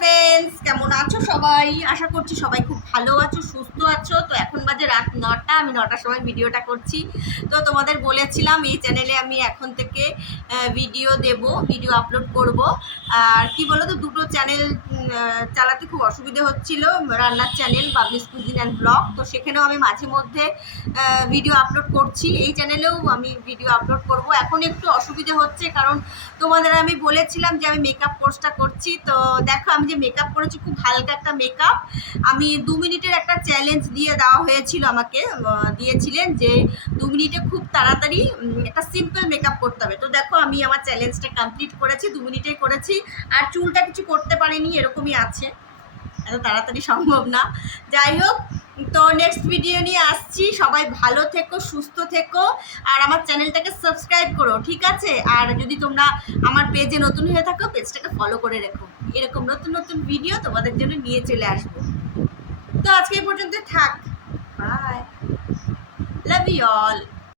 Friends, কেমন আছো সবাই? আশা করছি সবাই খুব ভালো আছো, সুস্থ আছো। তো এখন বাজে রাত 9টা, আমি 9টার সময় ভিডিওটা করছি। তো তোমাদের বলেছিলাম এই চ্যানেলে আমি এখন থেকে ভিডিও দেব, ভিডিও আপলোড করব। আর কি বলো তো, দুটো চ্যানেল চালাতে খুব অসুবিধে হচ্ছিল। রান্নার চ্যানেল বাবলিস কুজিন অ্যান্ড ব্লগ, তো সেখানেও আমি মাঝে মধ্যে ভিডিও আপলোড করছি। এই চ্যানেলেও আমি ভিডিও আপলোড করব। এখন একটু অসুবিধে হচ্ছে কারণ তোমাদের আমি বলেছিলাম যে আমি মেকআপ কোর্সটা করছি। তো দেখো আমি যে মেকআপ করেছি, খুব হালকা একটা মেকআপ। আমি 2 মিনিটের একটা চ্যালেঞ্জ দিয়ে দেওয়া হয়েছিল, আমাকে দিয়েছিলেন যে 2 মিনিটে খুব তাড়াতাড়ি একটা সিম্পল মেকআপ করতে হবে। তো দেখো আমি আমার চ্যালেঞ্জটা কমপ্লিট করেছি, 2 মিনিটেই করেছি। আর চুলটা কিছু করতে পারিনি, এরকমই আছে, এত তাড়াতাড়ি সম্ভব না। যাই হোক, তো নেক্সট ভিডিও নিয়ে আসছি। সবাই ভালো থেকো, সুস্থ থেকো, আর আমার চ্যানেলটাকে সাবস্ক্রাইব করো, ঠিক আছে? আর যদি তোমরা আমার পেজে নতুন হয়ে থাকো, পেজটাকে ফলো করে রেখো। এরকম নতুন নতুন ভিডিও তোমাদের জন্য নিয়ে চলে আসবো। তো আজকে এই পর্যন্ত থাক। Bye, love you all.